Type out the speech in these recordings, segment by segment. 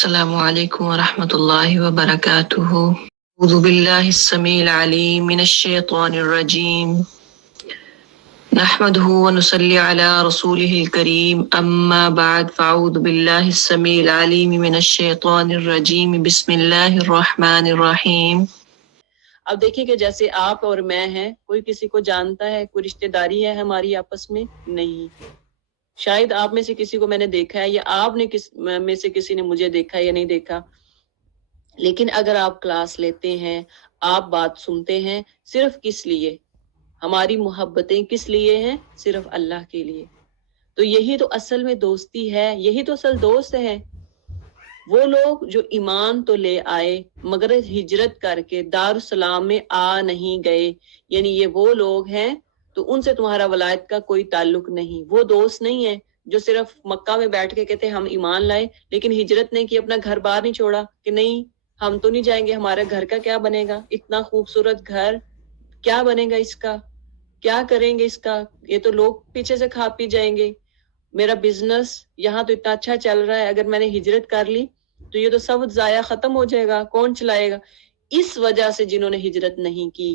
السلام علیکم ورحمۃ اللہ وبرکاتہ۔ اعوذ باللہ السمیع العلیم من الشیطان الرجیم، نحمده ونصلی علی رسوله الکریم، اما بعد فاعوذ باللہ السمیع العلیم من الشیطان الرجیم، بسم اللہ الرحمن الرحیم۔ اب دیکھیں کہ جیسے آپ اور میں ہیں، کوئی کسی کو جانتا ہے، کوئی رشتہ داری ہے ہماری آپس میں؟ نہیں۔ شاید آپ میں سے کسی کو میں نے دیکھا ہے، یا آپ نے میں سے کسی نے مجھے دیکھا یا نہیں دیکھا، لیکن اگر آپ کلاس لیتے ہیں، آپ بات سنتے ہیں، صرف کس لیے؟ ہماری محبتیں کس لیے ہیں؟ صرف اللہ کے لیے۔ تو یہی تو اصل میں دوستی ہے، یہی تو اصل دوست ہے۔ وہ لوگ جو ایمان تو لے آئے مگر ہجرت کر کے دارالسلام میں آ نہیں گئے، یعنی یہ وہ لوگ ہیں، تو ان سے تمہارا ولایت کا کوئی تعلق نہیں۔ وہ دوست نہیں ہے جو صرف مکہ میں بیٹھ کے کہتے ہم ایمان لائے لیکن ہجرت نہیں کی، اپنا گھر باہر نہیں چھوڑا کہ نہیں ہم تو نہیں جائیں گے، ہمارے گھر کا کیا بنے گا، اتنا خوبصورت گھر کیا بنے گا، اس کا کیا کریں گے، اس کا یہ تو لوگ پیچھے سے کھا پی جائیں گے، میرا بزنس یہاں تو اتنا اچھا چل رہا ہے، اگر میں نے ہجرت کر لی تو یہ تو سب ضائع ختم ہو جائے گا، کون چلائے گا۔ اس وجہ سے جنہوں نے ہجرت نہیں کی،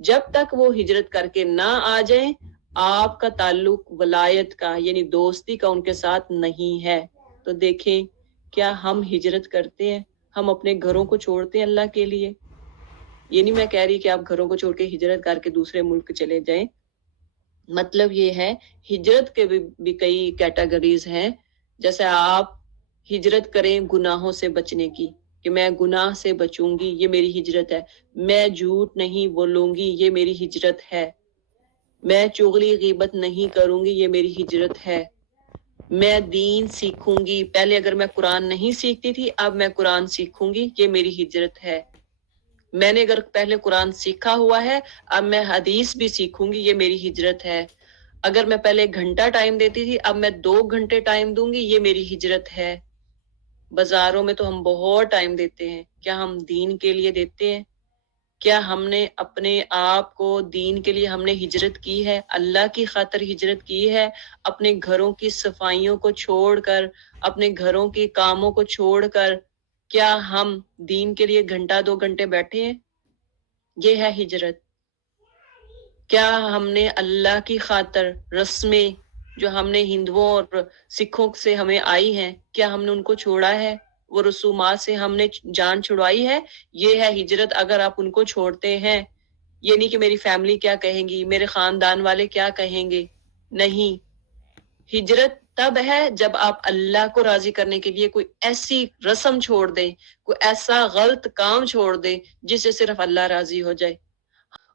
جب تک وہ ہجرت کر کے نہ آ جائیں، آپ کا تعلق ولایت کا یعنی دوستی کا ان کے ساتھ نہیں ہے۔ تو دیکھیں کیا ہم ہجرت کرتے ہیں، ہم اپنے گھروں کو چھوڑتے ہیں اللہ کے لیے؟ یہ نہیں میں کہہ رہی کہ آپ گھروں کو چھوڑ کے ہجرت کر کے دوسرے ملک چلے جائیں، مطلب یہ ہے ہجرت کے بھی کئی کیٹیگریز ہیں۔ جیسے آپ ہجرت کریں گناہوں سے بچنے کی، کہ میں گناہ سے بچوں گی، یہ میری ہجرت ہے۔ میں جھوٹ نہیں بولوں گی، یہ میری ہجرت ہے۔ میں چغلی غیبت نہیں کروں گی، یہ میری ہجرت ہے۔ میں دین سیکھوں گی، پہلے اگر میں قرآن نہیں سیکھتی تھی اب میں قرآن سیکھوں گی، یہ میری ہجرت ہے۔ میں نے اگر پہلے قرآن سیکھا ہوا ہے اب میں حدیث بھی سیکھوں گی، یہ میری ہجرت ہے۔ اگر میں پہلے 1 گھنٹہ ٹائم دیتی تھی اب میں 2 گھنٹے ٹائم دوں گی، یہ میری ہجرت ہے۔ بازاروں میں تو ہم بہت ٹائم دیتے ہیں، کیا ہم دین کے لیے دیتے ہیں؟ کیا ہم نے اپنے آپ کو دین کے لیے ہم نے ہجرت کی ہے، اللہ کی خاطر ہجرت کی ہے؟ اپنے گھروں کی صفائیوں کو چھوڑ کر، اپنے گھروں کے کاموں کو چھوڑ کر کیا ہم دین کے لیے 1 گھنٹہ 2 گھنٹے بیٹھے ہیں؟ یہ ہے ہجرت۔ کیا ہم نے اللہ کی خاطر رسمیں جو ہم نے ہندوؤں اور سکھوں سے ہمیں آئی ہیں، کیا ہم نے ان کو چھوڑا ہے؟ وہ رسومات سے ہم نے جان چھڑوائی ہے؟ یہ ہے ہجرت اگر آپ ان کو چھوڑتے ہیں۔ یہ نہیں کہ میری فیملی کیا کہیں گی، میرے خاندان والے کیا کہیں گے، نہیں۔ ہجرت تب ہے جب آپ اللہ کو راضی کرنے کے لیے کوئی ایسی رسم چھوڑ دیں، کوئی ایسا غلط کام چھوڑ دیں جس سے صرف اللہ راضی ہو جائے۔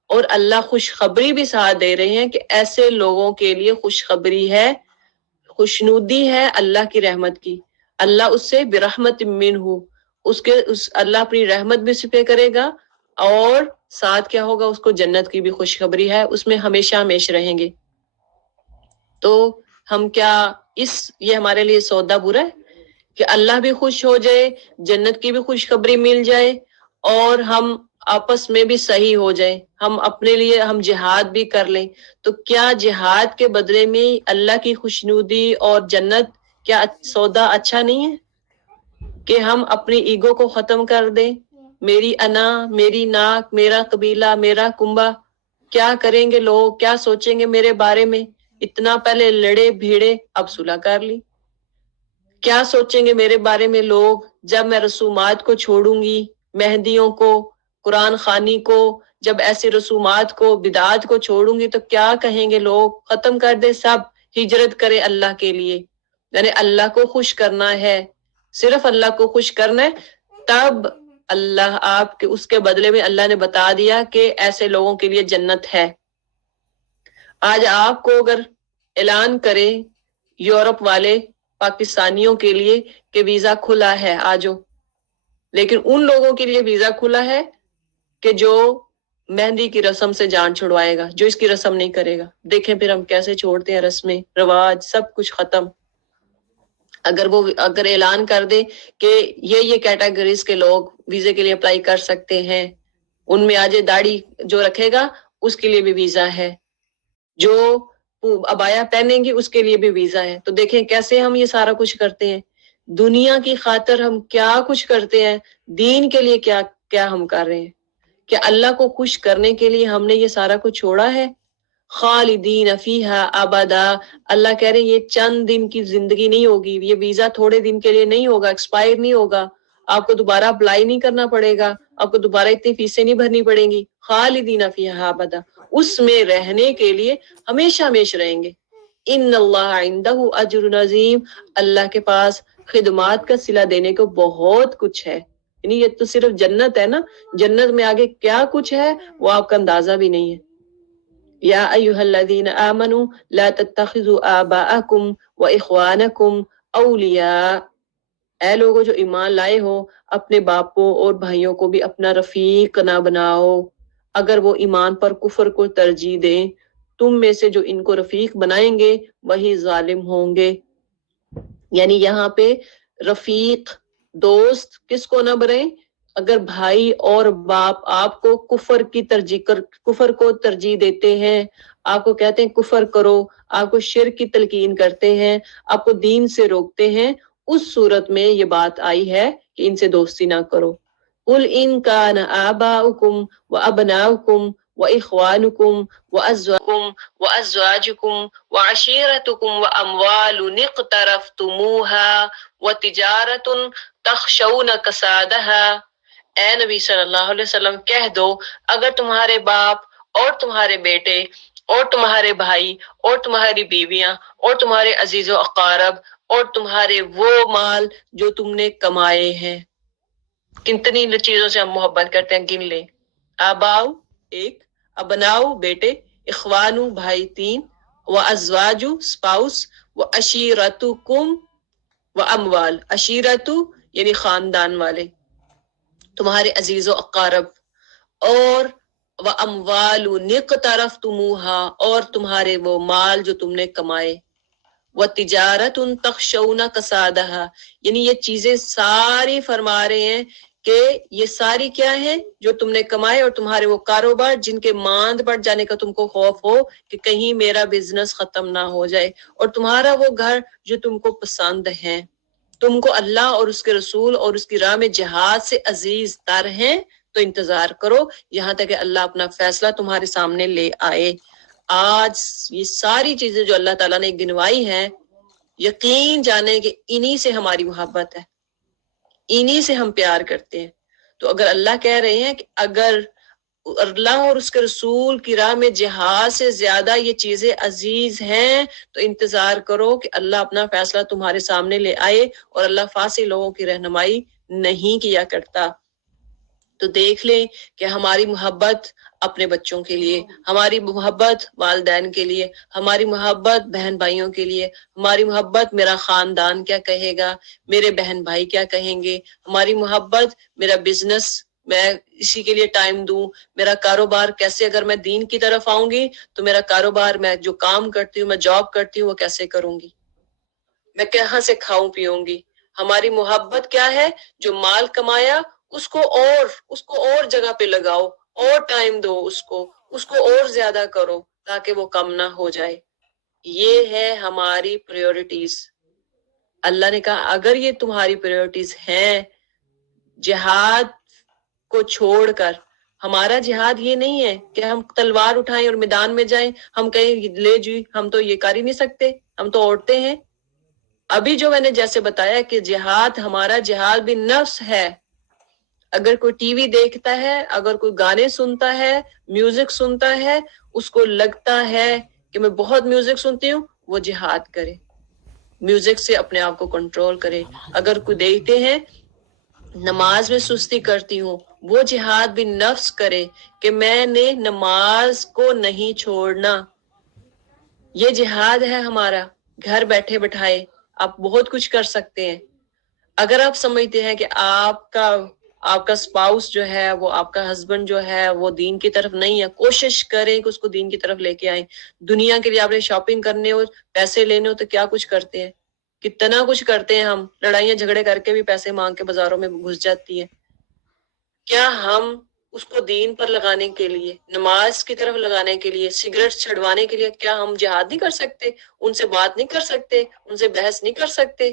اور اللہ خوشخبری بھی ساتھ دے رہے ہیں کہ ایسے لوگوں کے لیے خوشخبری ہے، خوشنودی ہے اللہ کی رحمت کی۔ اللہ اس سے برحمت منہ، اللہ اپنی رحمت بھی سپے کرے گا، اور ساتھ کیا ہوگا، اس کو جنت کی بھی خوشخبری ہے، اس میں ہمیشہ ہمیشہ رہیں گے۔ تو ہم کیا یہ ہمارے لیے سودا برا ہے کہ اللہ بھی خوش ہو جائے، جنت کی بھی خوشخبری مل جائے، اور ہم آپس میں بھی صحیح ہو جائے، ہم اپنے لیے ہم جہاد بھی کر لیں؟ تو کیا جہاد کے بدلے میں اللہ کی خوشنودی اور جنت، کیا سودا اچھا نہیں ہے کہ ہم اپنی ایگو کو ختم کر دیں؟ میری انا، میری ناک، میرا قبیلہ، میرا کنبہ، کیا کریں گے لوگ، کیا سوچیں گے میرے بارے میں؟ اتنا پہلے لڑے بھیڑے، اب صلح کر لی۔ کیا سوچیں گے میرے بارے میں لوگ جب میں رسومات کو چھوڑوں گی، مہندیوں کو، قرآن خوانی کو، جب ایسی رسومات کو، بدعات کو چھوڑوں گی تو کیا کہیں گے لوگ؟ ختم کر دے سب، ہجرت کرے اللہ کے لیے، یعنی اللہ کو خوش کرنا ہے، صرف اللہ کو خوش کرنا ہے۔ تب اللہ آپ کے اس کے بدلے میں اللہ نے بتا دیا کہ ایسے لوگوں کے لیے جنت ہے۔ آج آپ کو اگر اعلان کرے یورپ والے پاکستانیوں کے لیے کہ ویزا کھلا ہے آجو، لیکن ان لوگوں کے لیے ویزا کھلا ہے کہ جو مہندی کی رسم سے جان چھڑوائے گا، جو اس کی رسم نہیں کرے گا۔ دیکھیں پھر ہم کیسے چھوڑتے ہیں، رسمیں رواج سب کچھ ختم۔ اگر اعلان کر دے کہ یہ کیٹیگریز کے لوگ ویزے کے لیے اپلائی کر سکتے ہیں، ان میں آج داڑھی جو رکھے گا اس کے لیے بھی ویزا ہے، جو ابایا پہنیں گی اس کے لیے بھی ویزا ہے۔ تو دیکھیں کیسے ہم یہ سارا کچھ کرتے ہیں۔ دنیا کی خاطر ہم کیا کچھ کرتے ہیں، دین کے لیے کیا کیا ہم کر رہے ہیں؟ کہ اللہ کو خوش کرنے کے لیے ہم نے یہ سارا کچھ چھوڑا ہے؟ خالدین فیہا ابدا، اللہ کہہ رہے ہیں یہ چند دن کی زندگی نہیں ہوگی، یہ ویزا تھوڑے دن کے لیے نہیں ہوگا، ایکسپائر نہیں ہوگا، آپ کو دوبارہ اپلائی نہیں کرنا پڑے گا، آپ کو دوبارہ اتنی فیسیں نہیں بھرنی پڑیں گی، خالدین فیہا ابدا، اس میں رہنے کے لیے ہمیشہ ہمیشہ رہیں گے۔ ان اللہ عندہ اجر عظیم، اللہ کے پاس خدمات کا صلہ دینے کو بہت کچھ ہے، یعنی یہ تو صرف جنت ہے نا، جنت میں آگے کیا کچھ ہے وہ آپ کا اندازہ بھی نہیں ہے۔ یا ایھا الذین آمنوا لا تتخذوا آباءکم واخوانکم اولیاء، اے لوگوں جو ایمان لائے ہو اپنے باپوں اور بھائیوں کو بھی اپنا رفیق نہ بناؤ، اگر وہ ایمان پر کفر کو ترجیح دیں، تم میں سے جو ان کو رفیق بنائیں گے وہی ظالم ہوں گے۔ یعنی یہاں پہ رفیق دوست کس کو نہ بنائیں؟ اگر بھائی اور باپ آپ کو کفر کو ترجیح دیتے ہیں، آپ کو کہتے ہیں کفر کرو، آپ کو شرک کی تلقین کرتے ہیں، آپ کو دین سے روکتے ہیں، اس صورت میں یہ بات آئی ہے کہ ان سے دوستی نہ کرو۔ قل ان کان آباؤکم وابناؤکم واخوانکم وازواجکم وعشیرتکم واموال اقترفتموها وتجارت تخشون کسادها، اے نبی صلی اللہ علیہ وسلم کہہ دو اگر تمہارے باپ اور تمہارے بیٹے اور تمہارے بھائی اور تمہاری بیویاں اور تمہارے عزیز و اقارب اور تمہارے وہ مال جو تم نے کمائے ہیں، کتنی چیزوں سے ہم محبت کرتے ہیں، گن لیں۔ آباؤ ایک، ابناؤ بیٹے، اخوانو بھائی تین، و ازواجو سپاؤس، و عشیرتکم و اموال، عشیرتو یعنی خاندان والے، تمہارے عزیز و اقارب، اور و اموال اقترفتموہا اور تمہارے وہ مال جو تم نے کمائے، و تجارت تخشون کسادہا، یعنی یہ چیزیں ساری فرما رہے ہیں کہ یہ ساری کیا ہیں جو تم نے کمائے، اور تمہارے وہ کاروبار جن کے ماند پڑ جانے کا تم کو خوف ہو کہ کہیں میرا بزنس ختم نہ ہو جائے، اور تمہارا وہ گھر جو تم کو پسند ہیں، تم کو اللہ اور اس کے رسول اور اس کی راہ میں جہاد سے عزیز تر ہیں، تو انتظار کرو یہاں تک کہ اللہ اپنا فیصلہ تمہارے سامنے لے آئے۔ آج یہ ساری چیزیں جو اللہ تعالیٰ نے گنوائی ہیں، یقین جانے کہ انہی سے ہماری محبت ہے، انہی سے ہم پیار کرتے ہیں۔ تو اگر اللہ کہہ رہے ہیں کہ اگر اللہ اور اس کے رسول کی راہ میں جہاد سے زیادہ یہ چیزیں عزیز ہیں، تو انتظار کرو کہ اللہ اپنا فیصلہ تمہارے سامنے لے آئے، اور اللہ فاسق لوگوں کی رہنمائی نہیں کیا کرتا۔ تو دیکھ لیں کہ ہماری محبت اپنے بچوں کے لیے، ہماری محبت والدین کے لیے، ہماری محبت بہن بھائیوں کے لیے، ہماری محبت میرا خاندان کیا کہے گا، میرے بہن بھائی کیا کہیں گے، ہماری محبت میرا بزنس میں اسی کے لیے ٹائم دوں، میرا کاروبار کیسے، اگر میں دین کی طرف آؤں گی تو میرا کاروبار، میں جو کام کرتی ہوں، میں جاب کرتی ہوں، وہ کیسے کروں گی، میں کہاں سے کھاؤں پیوں گی۔ ہماری محبت کیا ہے؟ جو مال کمایا اس کو اور جگہ پہ لگاؤ، اور ٹائم دو اس کو اور زیادہ کرو تاکہ وہ کم نہ ہو جائے۔ یہ ہے ہماری پریورٹیز۔ اللہ نے کہا اگر یہ تمہاری پریورٹیز ہیں، جہاد کو چھوڑ کر، ہمارا جہاد یہ نہیں ہے کہ ہم تلوار اٹھائیں اور میدان میں جائیں، ہم کہیں لے جی ہم تو یہ کر ہی نہیں سکتے، ہم تو عورتیں ہیں۔ ابھی جو میں نے جیسے بتایا کہ جہاد، ہمارا جہاد بھی نفس ہے۔ اگر کوئی ٹی وی دیکھتا ہے، اگر کوئی گانے سنتا ہے، میوزک سنتا ہے، اس کو لگتا ہے کہ میں بہت میوزک سنتی ہوں، وہ جہاد کرے، میوزک سے اپنے آپ کو کنٹرول کرے۔ اگر کوئی دیکھتے ہیں نماز میں سستی کرتی ہوں، وہ جہاد بھی نفس کرے کہ میں نے نماز کو نہیں چھوڑنا۔ یہ جہاد ہے ہمارا، گھر بیٹھے بٹھائے آپ بہت کچھ کر سکتے ہیں۔ اگر آپ سمجھتے ہیں کہ آپ کا سپاؤس جو ہے، وہ آپ کا ہسبینڈ جو ہے وہ دین کی طرف نہیں ہے، کوشش کریں کہ اس کو دین کی طرف لے کے آئیں۔ دنیا کے لیے آپ نے شاپنگ کرنے ہو، پیسے لینے ہو تو کیا کچھ کرتے ہیں، کتنا کچھ کرتے ہیں ہم، لڑائیاں جھگڑے کر کے بھی پیسے مانگ کے بازاروں میں گھس جاتی ہیں۔ کیا ہم اس کو دین پر لگانے کے لیے، نماز کی طرف لگانے کے لیے، سگریٹ چھڑوانے کے لیے کیا ہم جہاد نہیں کر سکتے؟ ان سے بات نہیں کر سکتے؟ ان سے بحث نہیں کر سکتے؟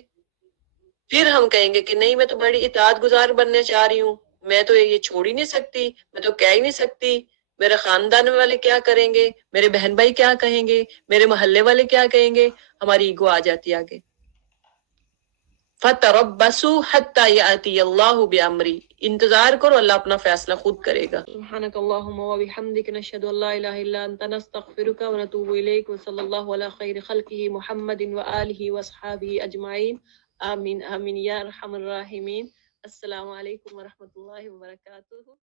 پھر ہم کہیں گے کہ نہیں میں تو بڑی اطاعت گزار بننے چاہ رہی ہوں، میں تو یہ چھوڑ ہی نہیں سکتی، میں تو کہہ ہی نہیں سکتی، میرے خاندان والے کیا کریں گے، میرے بہن بھائی کیا کہیں گے، میرے محلے والے کیا کہیں گے، ہماری ایگو آ جاتی ہے آگے۔ فَتَرَبَّصُوا حَتَّى يَأْتِيَ اللَّهُ بِأَمْرِهِ، انتظار کرو، اللہ اپنا فیصلہ خود کرے گا۔ سبحانك اللهم وبحمدك نشهد ان لا اله الا انت نستغفرك ونتوب اليك وصلى الله على خير خلقه محمد وآله واصحابه اجمعين آمین آمین یا ارحم الراحمین۔ السلام علیکم ورحمۃ اللہ وبرکاتہ۔